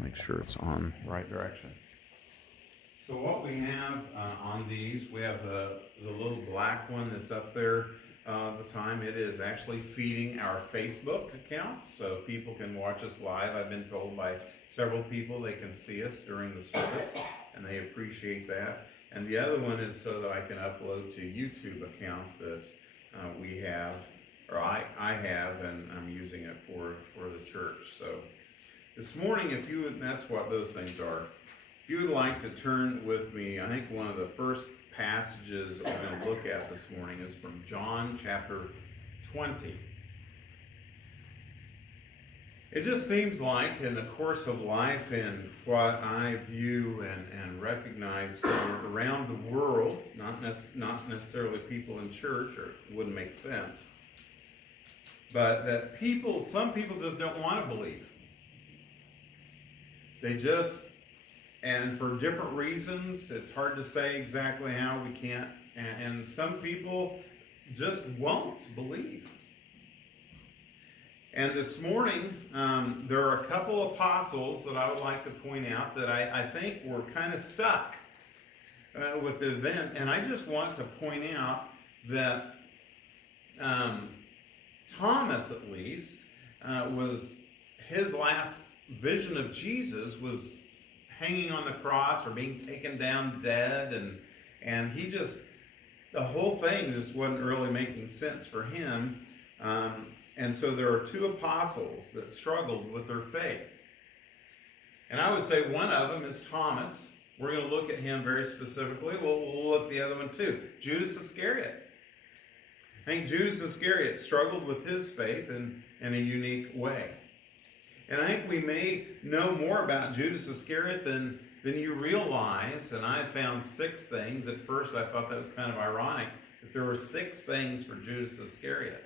make sure it's on the right direction. So what we have on these, we have the little black one that's up there. The time it is actually feeding our Facebook account, so people can watch us live. I've been told by several people they can see us during the service, and they appreciate that. And the other one is so that I can upload to YouTube account that we have, or I have, and I'm using it for the church. So this morning, if you would, that's what those things are. If you would like to turn with me, I think one of the first passages we're going to look at this morning is from John chapter 20. It just seems like in the course of life and what I view and recognize around the world, not necessarily people in church, or it wouldn't make sense, but that some people just don't want to believe. They just, and for different reasons, it's hard to say exactly how we can't, and some people just won't believe. And this morning, there are a couple apostles that I would like to point out that I think were kind of stuck with the event, and I just want to point out that Thomas, at least, was his last vision of Jesus was hanging on the cross or being taken down dead, and he just, the whole thing just wasn't really making sense for him. And so there are two apostles that struggled with their faith. And I would say one of them is Thomas. We're going to look at him very specifically. We'll look at the other one too. Judas Iscariot. I think Judas Iscariot struggled with his faith in a unique way. And I think we may know more about Judas Iscariot than you realize. And I found 6 things. At first I thought that was kind of ironic, that there were 6 things for Judas Iscariot.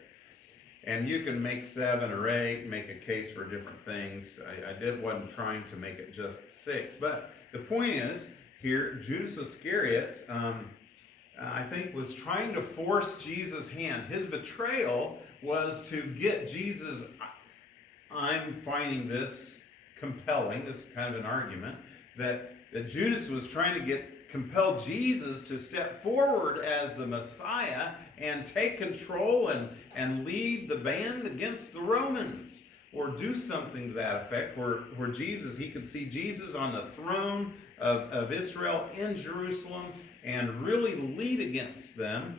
And you can make 7 or 8, make a case for different things. I wasn't trying to make it just 6. But the point is, here, Judas Iscariot, I think, was trying to force Jesus' hand. His betrayal was to get Jesus. I'm finding this compelling, this is kind of an argument, that Judas was trying to compel Jesus to step forward as the Messiah and take control and lead the band against the Romans, or do something to that effect, where Jesus, he could see Jesus on the throne of Israel in Jerusalem and really lead against them.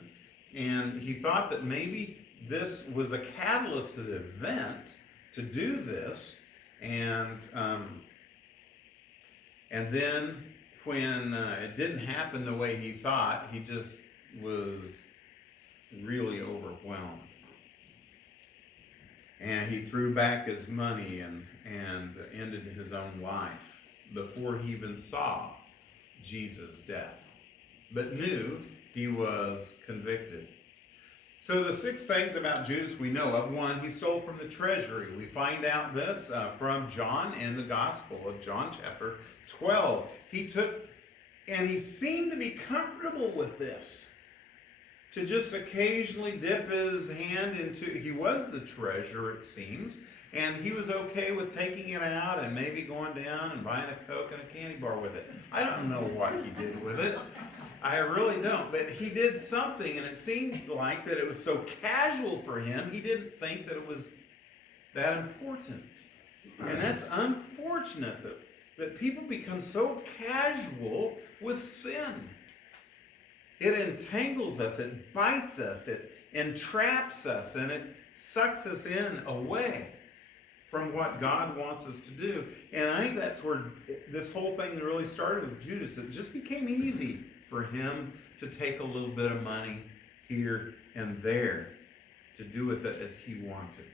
And he thought that maybe this was a catalyst to the event to do this, and then when it didn't happen the way he thought, he just was really overwhelmed, and he threw back his money and ended his own life before he even saw Jesus' death, but knew he was convicted. So the 6 things about Judas we know of. 1, he stole from the treasury. We find out this from John in the Gospel of John chapter 12. He took, and he seemed to be comfortable with this, to just occasionally dip his hand into, he was the treasurer, it seems, and he was okay with taking it out and maybe going down and buying a Coke and a candy bar with it. I don't know what he did with it. I really don't. But he did something, and it seemed like that it was so casual for him, he didn't think that it was that important. And that's unfortunate that people become so casual with sin. It entangles us, it bites us, it entraps us, and it sucks us in away from what God wants us to do. And I think that's where this whole thing really started with Judas. It just became easy for him to take a little bit of money here and there, to do with it as he wanted.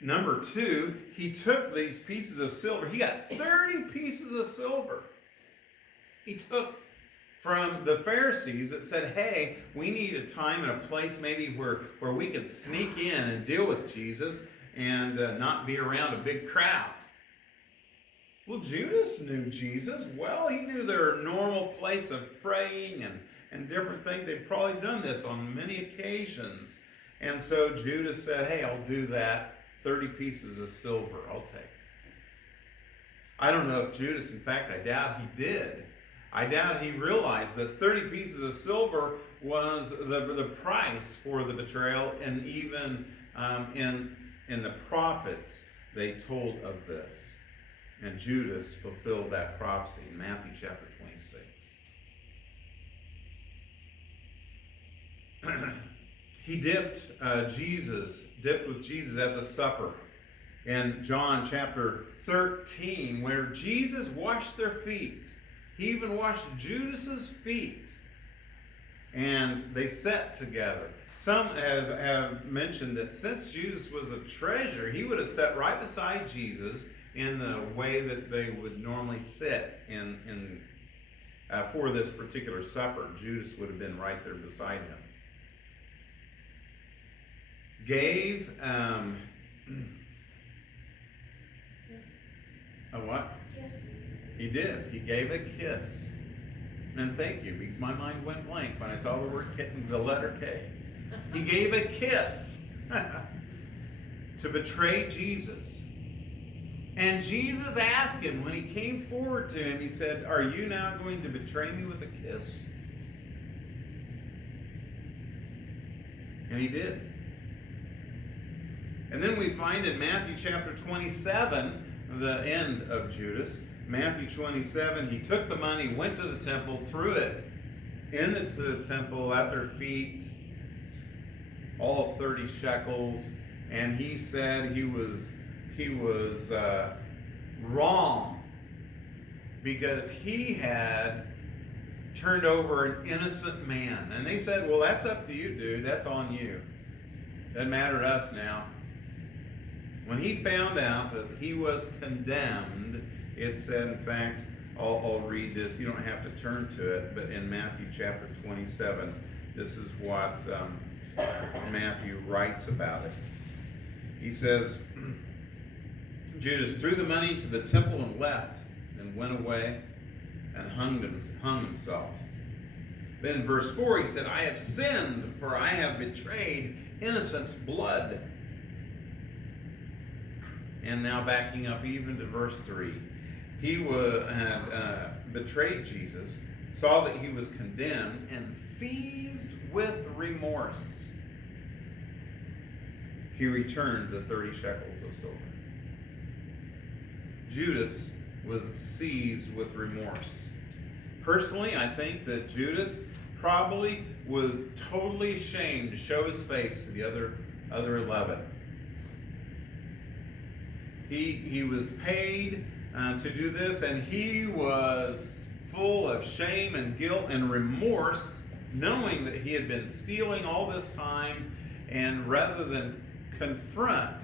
Number 2, he took these pieces of silver. He got 30 pieces of silver. He took from the Pharisees that said, hey, we need a time and a place maybe where we could sneak in and deal with Jesus and not be around a big crowd. Well, Judas knew Jesus well. He knew their normal place of praying and different things. They'd probably done this on many occasions. And so Judas said, hey, I'll do that 30 pieces of silver, I'll take. I don't know if Judas, in fact, I doubt he did. I doubt he realized that 30 pieces of silver was the price for the betrayal, and even in the prophets, they told of this. And Judas fulfilled that prophecy in Matthew chapter 26. He dipped with Jesus at the supper in John chapter 13, where Jesus washed their feet. He even washed Judas's feet. And they sat together. Some have mentioned that since Judas was a treasurer, he would have sat right beside Jesus in the way that they would normally sit for this particular supper. Judas would have been right there beside him. Gave a what? Kiss. He did. He gave a kiss. And thank you, because my mind went blank when I saw the word the letter K. He gave a kiss to betray Jesus. And Jesus asked him, when he came forward to him, he said, "Are you now going to betray me with a kiss?" And he did. And then we find in Matthew chapter 27, the end of Judas. Matthew 27, he took the money, went to the temple, threw it into the temple at their feet, all 30 shekels, and he said he was wrong because he had turned over an innocent man. And they said, "Well, that's up to you, dude. That's on you. Doesn't matter to us now." When he found out that he was condemned, it said, in fact, I'll read this. You don't have to turn to it, but in Matthew chapter 27, this is what Matthew writes about it. He says, Judas threw the money to the temple and left, and went away and hung himself. Then in verse 4, he said, "I have sinned, for I have betrayed innocent blood." And now backing up even to verse 3. He had betrayed Jesus, saw that he was condemned, and seized with remorse, he returned the 30 shekels of silver. Judas was seized with remorse. Personally, I think that Judas probably was totally ashamed to show his face to the other 11. He was paid to do this, and he was full of shame and guilt and remorse, knowing that he had been stealing all this time, and rather than confront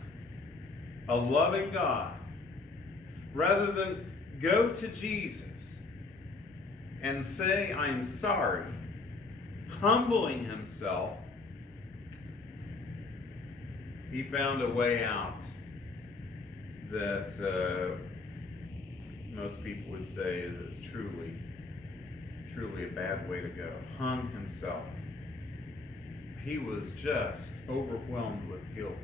a loving God, rather than go to Jesus and say, "I'm sorry," humbling himself, he found a way out that most people would say is truly a bad way to go. Hung himself. He was just overwhelmed with guilt.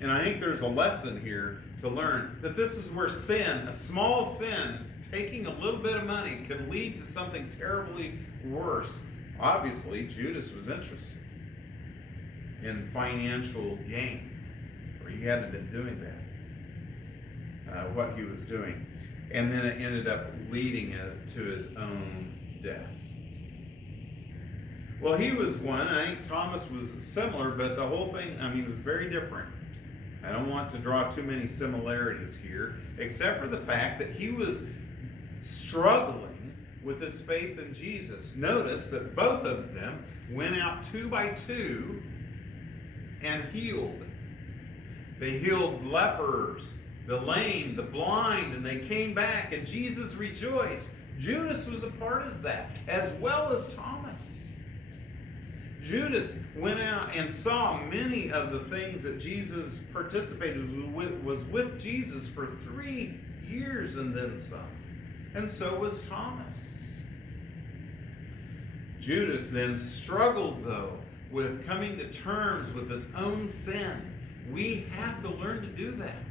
And I think there's a lesson here to learn that this is where sin, a small sin, taking a little bit of money, can lead to something terribly worse. Obviously, Judas was interested in financial gain, or he hadn't been doing that, what he was doing. And then it ended up leading to his own death. Well, he was one. I think Thomas was similar, but the whole thing, was very different. I don't want to draw too many similarities here, except for the fact that he was struggling with his faith in Jesus. Notice that both of them went out 2 by 2 and healed. They healed lepers, the lame, the blind, and they came back, and Jesus rejoiced. Judas was a part of that, as well as Thomas. Judas went out and saw many of the things that Jesus participated was with Jesus for 3 years and then some. And so was Thomas. Judas then struggled, though, with coming to terms with his own sin. We have to learn to do that.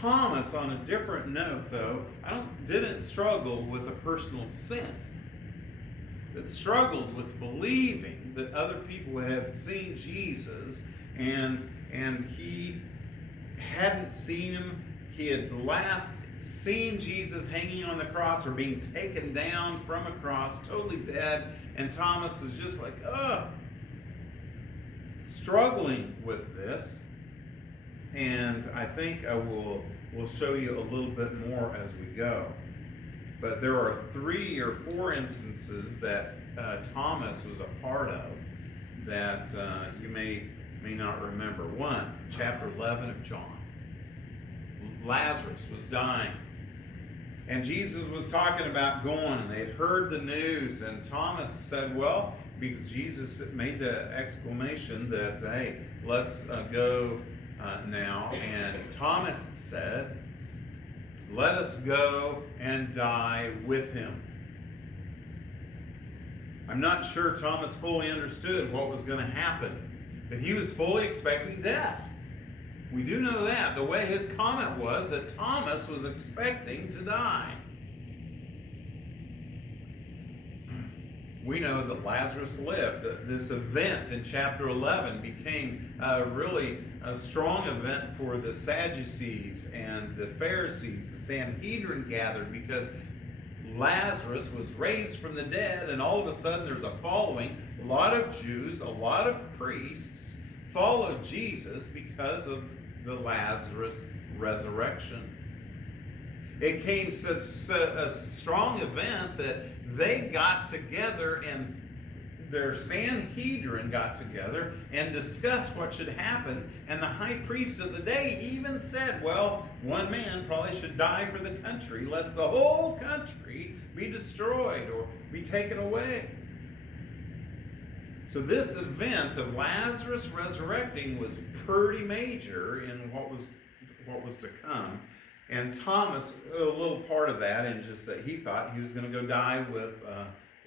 Thomas, on a different note, though, didn't struggle with a personal sin. But struggled with believing that other people have seen Jesus, and he hadn't seen him. He had last seen Jesus hanging on the cross or being taken down from a cross, totally dead, and Thomas is just like, struggling with this. And I think we'll show you a little bit more as we go. But there are 3 or 4 instances that Thomas was a part of that you may not remember. One, chapter 11 of John. Lazarus was dying. And Jesus was talking about going, and they had heard the news, and Thomas said, well, because Jesus made the exclamation that, hey, let's go now. And Thomas said, let us go and die with him. I'm not sure Thomas fully understood what was going to happen, but he was fully expecting death. We do know that. The way his comment was that Thomas was expecting to die. We know that Lazarus lived. This event in chapter 11 became really a strong event for the Sadducees and the Pharisees. The Sanhedrin gathered because Lazarus was raised from the dead, and all of a sudden there's a following. A lot of Jews, a lot of priests followed Jesus because of the Lazarus resurrection. It came such a strong event that they got together, and their Sanhedrin got together and discussed what should happen. And the high priest of the day even said, well, one man probably should die for the country, lest the whole country be destroyed or be taken away. So this event of Lazarus resurrecting was pretty major in what was to come. And Thomas, a little part of that, and just that he thought he was going to go die with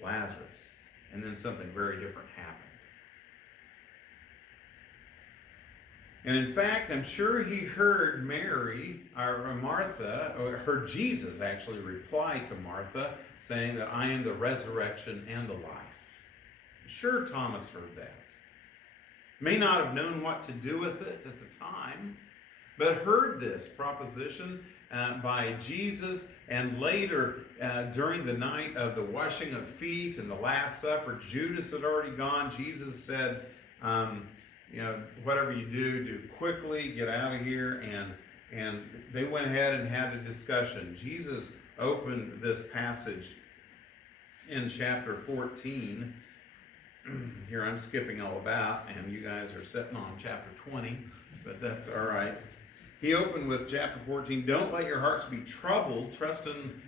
Lazarus. And then something very different happened. And in fact, I'm sure he heard Mary, or Martha, or heard Jesus actually reply to Martha, saying that I am the resurrection and the life. I'm sure Thomas heard that. May not have known what to do with it at the time, but heard this proposition by Jesus, and later during the night of the washing of feet and the Last Supper, Judas had already gone. Jesus said, whatever you do quickly, get out of here. And they went ahead and had a discussion. Jesus opened this passage in chapter 14. Here I'm skipping all about, and you guys are sitting on chapter 20, but that's all right. He opened with chapter 14, don't let your hearts be troubled. Trust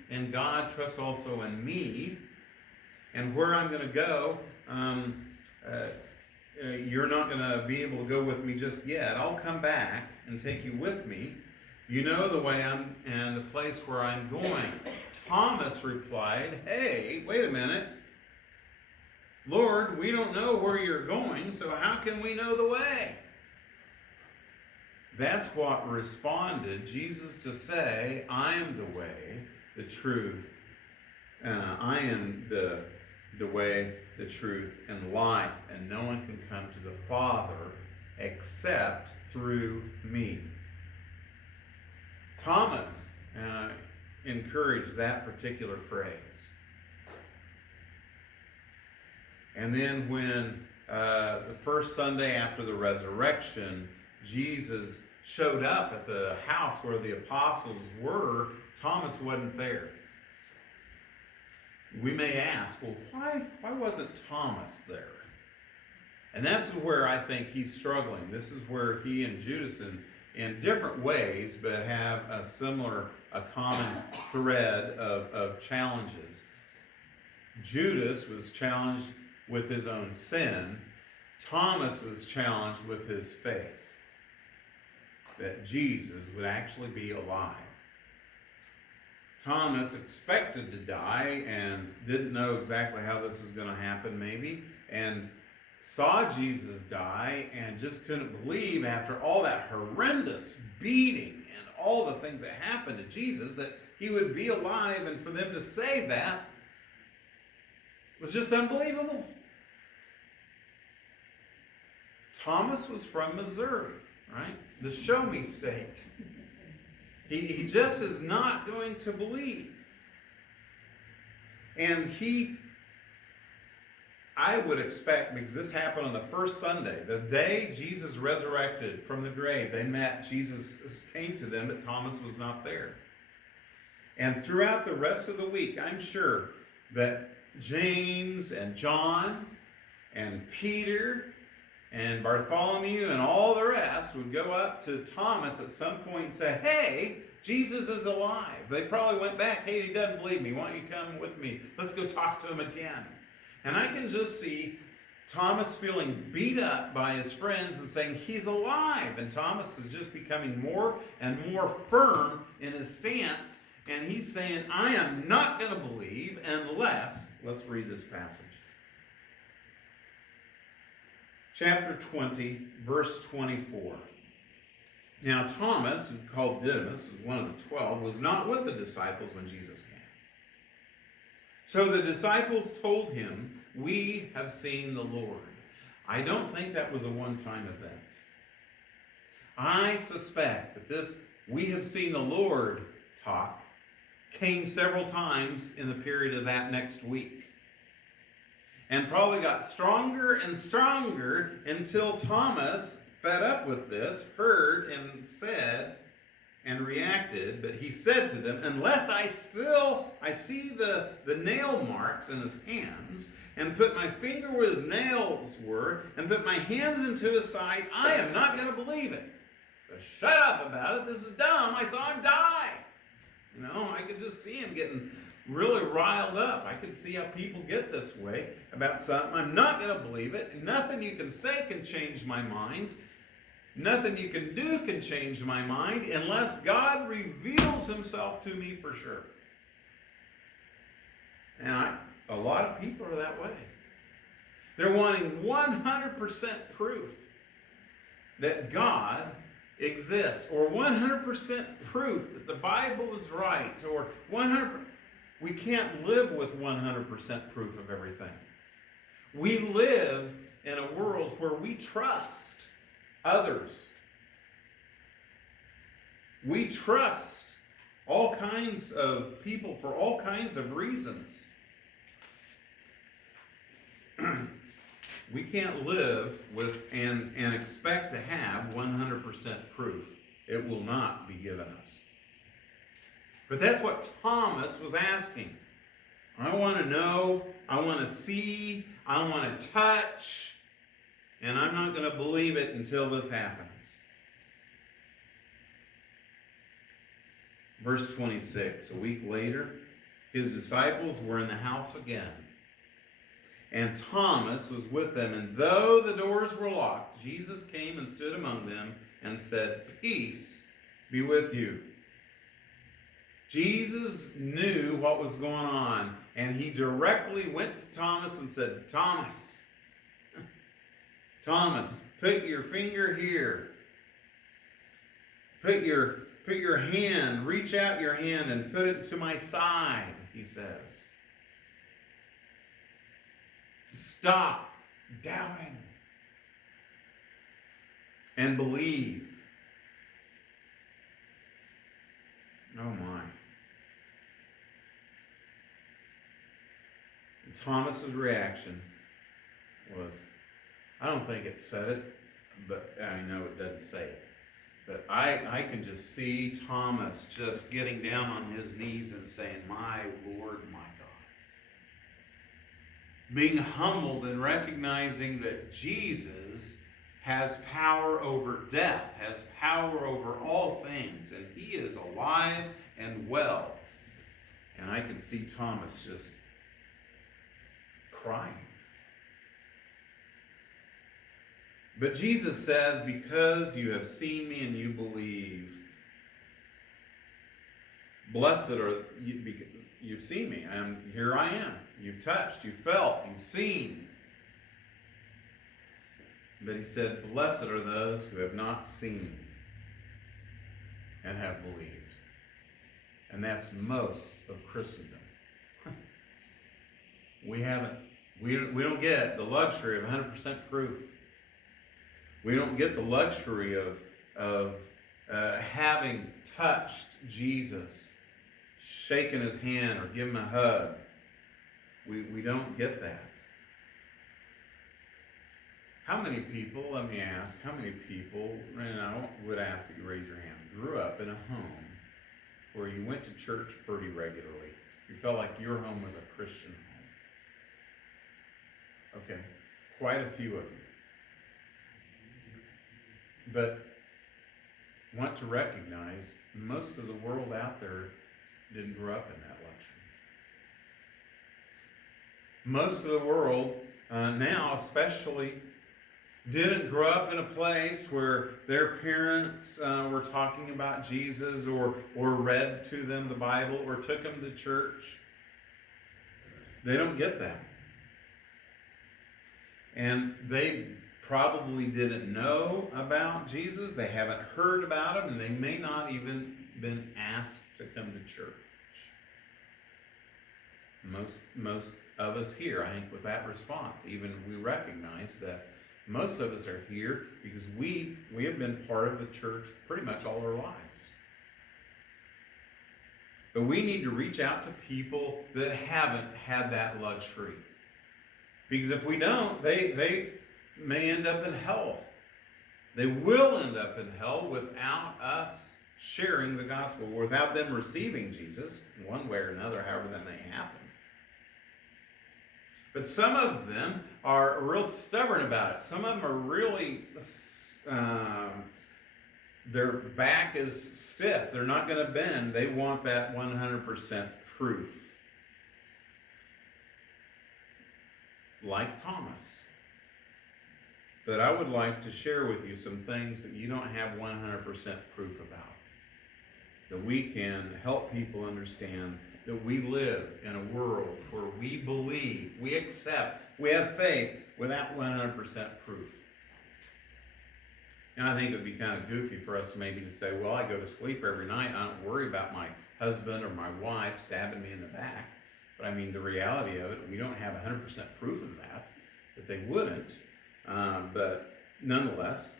in God, trust also in me. And where I'm going to go, you're not going to be able to go with me just yet. I'll come back and take you with me. You know the way and the place where I'm going. Thomas replied, hey, wait a minute. Lord, we don't know where you're going, so how can we know the way? That's what responded Jesus to say, I am the way, the truth. I am the way, the truth, and life, and no one can come to the Father except through me. Thomas encouraged that particular phrase. And then when the first Sunday after the resurrection, Jesus showed up at the house where the apostles were, Thomas wasn't there. We may ask, well, why wasn't Thomas there? And that's where I think he's struggling. This is where he and Judas, in different ways, but have a common thread of challenges. Judas was challenged with his own sin. Thomas was challenged with his faith that Jesus would actually be alive. Thomas expected to die and didn't know exactly how this was going to happen, maybe, and saw Jesus die and just couldn't believe after all that horrendous beating and all the things that happened to Jesus that he would be alive, and for them to say that was just unbelievable. Thomas was from Missouri, right? The show me state. He just is not going to believe. And I would expect, because this happened on the first Sunday, the day Jesus resurrected from the grave, they met, Jesus came to them, but Thomas was not there. And throughout the rest of the week, I'm sure that James and John and Peter and Bartholomew and all the rest would go up to Thomas at some point and say, hey, Jesus is alive. They probably went back, hey, he doesn't believe me. Why don't you come with me? Let's go talk to him again. And I can just see Thomas feeling beat up by his friends and saying, he's alive. And Thomas is just becoming more and more firm in his stance. And he's saying, I am not going to believe unless, let's read this passage. Chapter 20, verse 24. Now Thomas, called Didymus, one of the 12, was not with the disciples when Jesus came. So the disciples told him, we have seen the Lord. I don't think that was a one-time event. I suspect that this we have seen the Lord talk came several times in the period of that next week. And probably got stronger and stronger until Thomas, fed up with this, heard and said and reacted, but he said to them, unless I see the nail marks in his hands, and put my finger where his nails were, and put my hands into his side, I am not going to believe it. So shut up about it. This is dumb. I saw him die. You know, I could just see him getting really riled up. I could see how people get this way about something. I'm not going to believe it. Nothing you can say can change my mind. Nothing you can do can change my mind unless God reveals himself to me for sure. And a lot of people are that way. They're wanting 100% proof that God exists, or 100% proof that the Bible is right, or 100%. We can't live with 100% proof of everything. We live in a world where we trust others. We trust all kinds of people for all kinds of reasons. We can't live with and expect to have 100% proof. It will not be given us. But that's what Thomas was asking. I want to know, I want to see, I want to touch, and I'm not going to believe it until this happens. Verse 26, a week later, his disciples were in the house again. And Thomas was with them, and though the doors were locked, Jesus came and stood among them and said, peace be with you. Jesus knew what was going on, and he directly went to Thomas and said, Thomas, put your finger here. Put your hand, reach out your hand and put it to my side, he says. Stop doubting and believe. Oh my. And Thomas's reaction was, I don't think it said it, but I know it doesn't say it. But I can just see Thomas just getting down on his knees and saying, my Lord, my God. Being humbled and recognizing that Jesus has power over death, has power over all things, and he is alive and well. And I can see Thomas just crying. But Jesus says, because you have seen me and you believe, blessed are you, you've seen me, and here I am. You've touched, you've felt, you've seen. But he said, blessed are those who have not seen and have believed. And that's most of Christendom. We don't get the luxury of 100% proof. We don't get the luxury of having touched Jesus, shaken his hand or given him a hug. We don't get that. How many people, let me ask, how many people, and I would ask that you raise your hand, grew up in a home where you went to church pretty regularly? You felt like your home was a Christian home. Okay, quite a few of you. But want to recognize most of the world out there didn't grow up in that luxury. Most of the world now especially didn't grow up in a place where their parents were talking about Jesus or read to them the Bible or took them to church. They don't get that. And they probably didn't know about Jesus. They haven't heard about him, and they may not even been asked to come to church. Most of us here, I think, with that response, even we recognize that most of us are here because we have been part of the church pretty much all our lives. But we need to reach out to people that haven't had that luxury. Because if we don't, they may end up in hell. They will end up in hell without us sharing the gospel, without them receiving Jesus, one way or another, however that may happen. But some of them are real stubborn about it. Some of them are really, their back is stiff. They're not going to bend. They want that 100% proof. Like Thomas. But I would like to share with you some things that you don't have 100% proof about. That we can help people understand that we live in a world where we believe, we accept, we have faith without 100% proof. And I think it would be kind of goofy for us maybe to say, well, I go to sleep every night. I don't worry about my husband or my wife stabbing me in the back. But I mean, the reality of it, we don't have 100% proof of that they wouldn't. But nonetheless,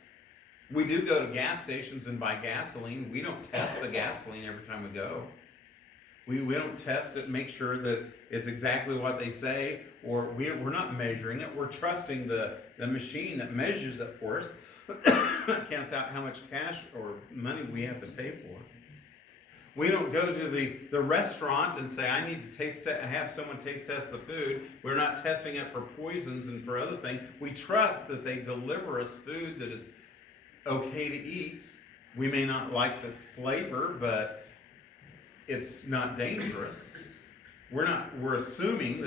we do go to gas stations and buy gasoline. We don't test the gasoline every time we go. We don't test it, make sure that it's exactly what they say, or we're not measuring it. We're trusting the machine that measures it for us, counts out how much cash or money we have to pay for. We don't go to the restaurant and say, I need to have someone taste test the food. We're not testing it for poisons and for other things. We trust that they deliver us food that is okay to eat. We may not like the flavor, but it's not dangerous. We're assuming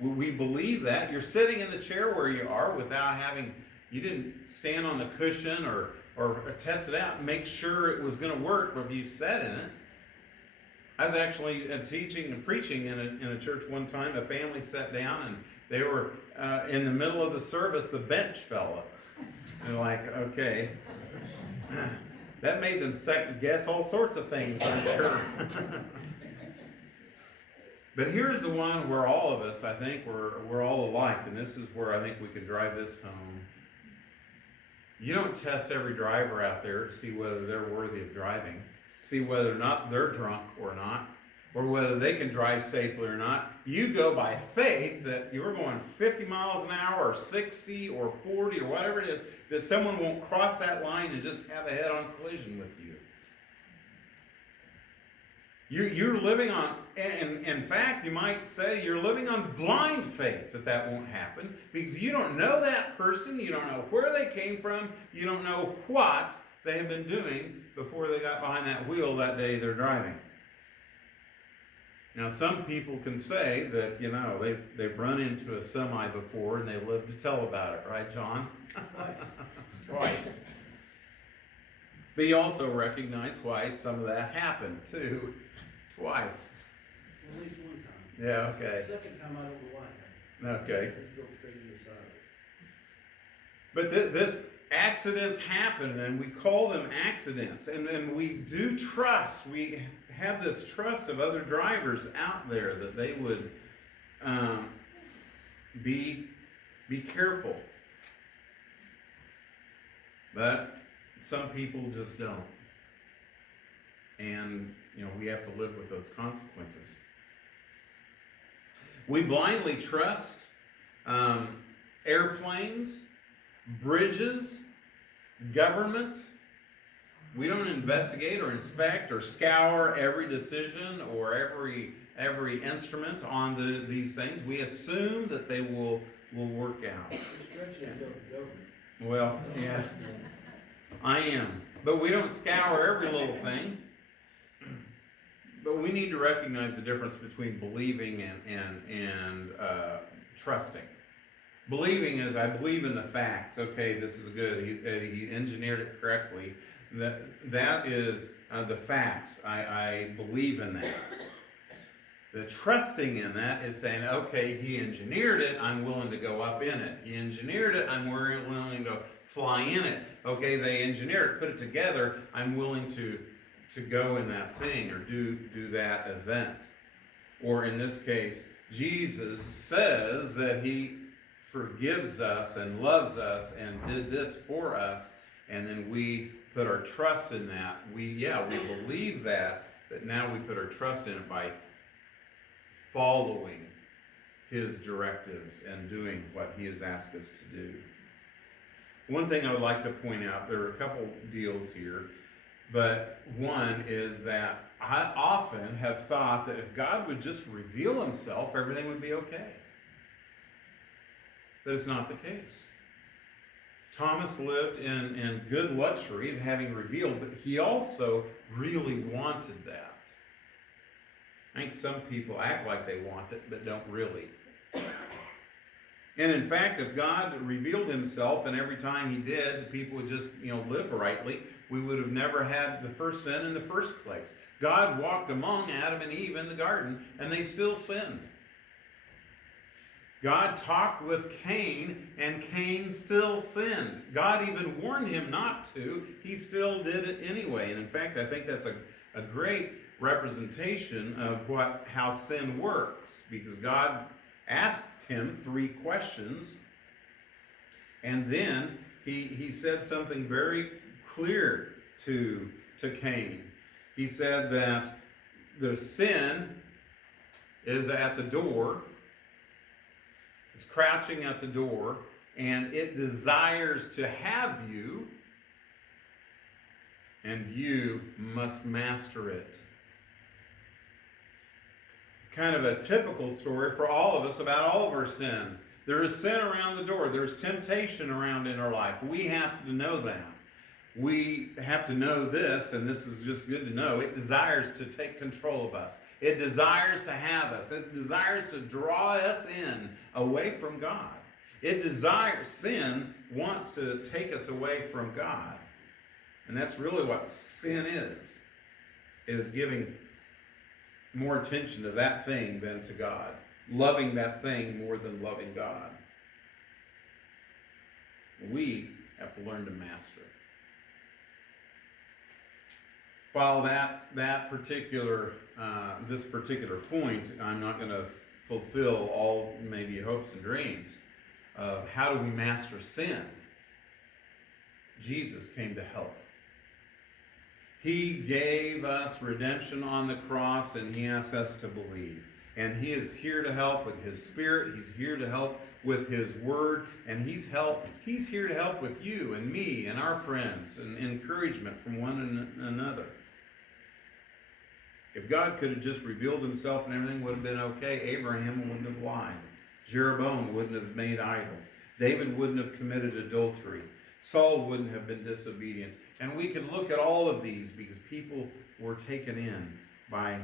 we believe that. You're sitting in the chair where you are without you didn't stand on the cushion or test it out and make sure it was going to work before you sat in it. I was actually teaching and preaching in a church one time. A family sat down and they were in the middle of the service, the bench fell up. They're like, okay. That made them second guess all sorts of things, I'm sure. But here's the one where all of us, I think, we're all alike, and this is where I think we can drive this home. You don't test every driver out there to see whether they're worthy of driving, see whether or not they're drunk or not, or whether they can drive safely or not. You go by faith that you're going 50 miles an hour or 60 or 40 or whatever it is, that someone won't cross that line and just have a head-on collision with you. You're living on, and in fact, you might say you're living on blind faith that won't happen because you don't know that person, you don't know where they came from, you don't know what they have been doing before they got behind that wheel that day they're driving. Now, some people can say that, they've run into a semi before and they live to tell about it, right, John? Twice. But you also recognize why some of that happened, too. Twice. At least one time. Yeah, okay. The second time, I don't know why it happened. Okay. I just drove straight in the side But this accidents happen, and we call them accidents, and we do trust. We have this trust of other drivers out there that they would be careful. But some people just don't. And, we have to live with those consequences. We blindly trust airplanes, bridges, government. We don't investigate or inspect or scour every decision or every instrument on these things. We assume that they will work out. You're stretching it to the government. Well, yeah, I am. But we don't scour every little thing. But we need to recognize the difference between believing and trusting. Believing is, I believe in the facts. Okay, this is good. He engineered it correctly. That is the facts. I believe in that. The trusting in that is saying, okay, he engineered it, I'm willing to go up in it. He engineered it, I'm willing to fly in it. Okay, they engineered it, put it together, I'm willing to go in that thing or do that event. Or in this case, Jesus says that he forgives us and loves us and did this for us, and then we put our trust in that. We believe that, but now we put our trust in it by following his directives and doing what he has asked us to do. One thing I would like to point out, there are a couple deals here, but one is that I often have thought that if God would just reveal himself, everything would be okay. But it's not the case. Thomas lived in good luxury of having revealed, but he also really wanted that. I think some people act like they want it, but don't really. And in fact, if God revealed himself, and every time he did, the people would just, live rightly, we would have never had the first sin in the first place. God walked among Adam and Eve in the garden, and they still sinned. God talked with Cain, and Cain still sinned. God even warned him not to. He still did it anyway. And in fact, I think that's a great representation of how sin works, because God asked him 3 questions, and then he said something very clear to Cain. He said that the sin is at the door. It's crouching at the door, and it desires to have you, and you must master it. Kind of a typical story for all of us about all of our sins. There is sin around the door. There's temptation around in our life. We have to know that. We have to know this, and this is just good to know. It desires to take control of us. It desires to have us. It desires to draw us in away from God. Sin wants to take us away from God. And that's really what sin is giving more attention to that thing than to God. Loving that thing more than loving God. We have to learn to master it. While this particular point, I'm not going to fulfill all maybe hopes and dreams of how do we master sin. Jesus came to help. He gave us redemption on the cross, and he asks us to believe. And he is here to help with his Spirit. He's here to help with his Word. And he's here to help with you and me and our friends, and encouragement from one another. If God could have just revealed himself and everything would have been okay, Abraham wouldn't have lied. Jeroboam wouldn't have made idols. David wouldn't have committed adultery. Saul wouldn't have been disobedient. And we could look at all of these because people were taken in by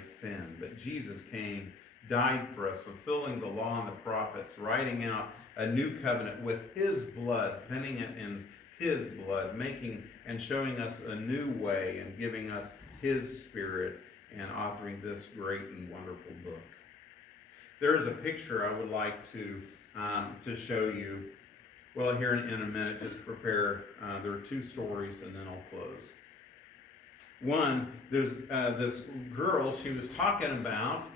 sin. But Jesus came, died for us, fulfilling the law and the prophets, writing out a new covenant with his blood, penning it in his blood, making and showing us a new way and giving us his Spirit and authoring this great and wonderful book. There is a picture I would like to show you Well, here in a minute, just prepare. There are two stories, and then I'll close. One, there's this girl she was talking about.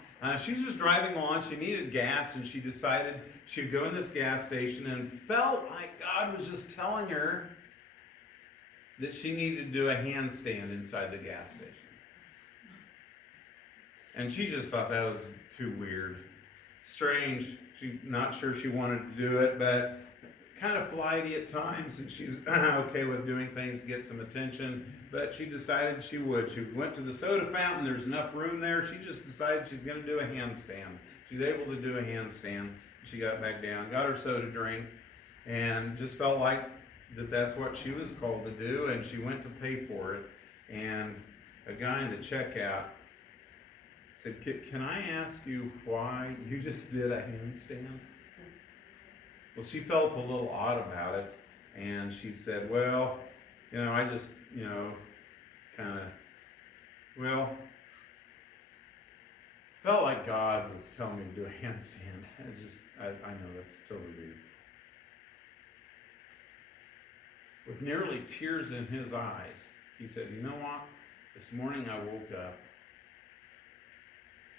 She was just driving along. She needed gas, and she decided she'd go in this gas station and felt like God was just telling her that she needed to do a handstand inside the gas station. And she just thought that was too weird. Strange. She's not sure she wanted to do it, but kind of flighty at times, and she's okay with doing things to get some attention, but she decided she would. She went to the soda fountain, there's enough room there, she just decided she's going to do a handstand. She's able to do a handstand. She got back down, got her soda drink, and just felt like that's what she was called to do, and she went to pay for it, and a guy in the checkout said, "Can I ask you why you just did a handstand?" Well, she felt a little odd about it, and she said, "Well, I just, kind of, felt like God was telling me to do a handstand." I know that's totally weird. With nearly tears in his eyes, he said, "You know what? This morning I woke up.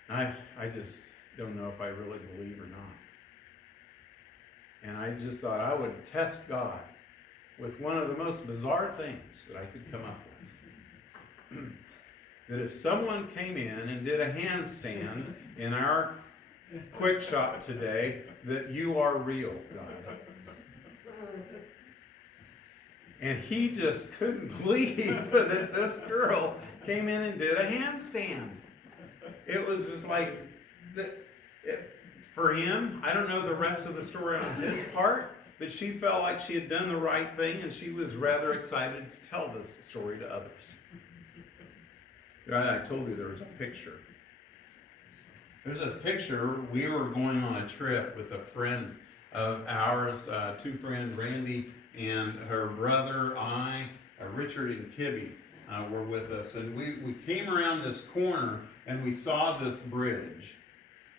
I just don't know if I really believe or not. And I just thought I would test God with one of the most bizarre things that I could come up with. That if someone came in and did a handstand in our quick shop today, that you are real, God." And he just couldn't believe that this girl came in and did a handstand. It was just like, for him, I don't know the rest of the story on his part, but she felt like she had done the right thing, and she was rather excited to tell this story to others. I told you there was a picture. There's this picture. We were going on a trip with a friend of ours, two friends, Randy and her brother, Richard and Kibby were with us. And we came around this corner, and we saw this bridge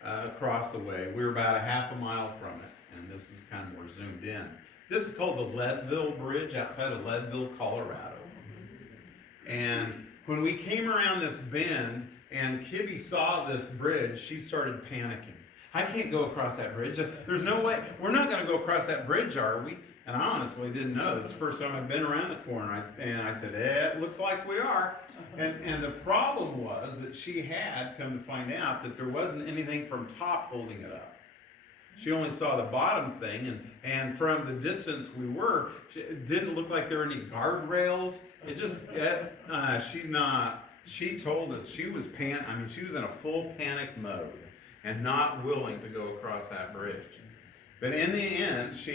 across the way. We were about a half a mile from it, and this is kind of more zoomed in. This is called the Leadville Bridge outside of Leadville, Colorado. And when we came around this bend and Kibby saw this bridge, she started panicking. "I can't go across that bridge. There's no way. We're not going to go across that bridge, are we?" And I honestly didn't know. This is the first time I've been around the corner. And I said, "It looks like we are." And the problem was that she had come to find out that there wasn't anything from top holding it up. She only saw the bottom thing, and from the distance we were, it didn't look like there were any guardrails. She told us she was she was in a full panic mode and not willing to go across that bridge. But in the end, she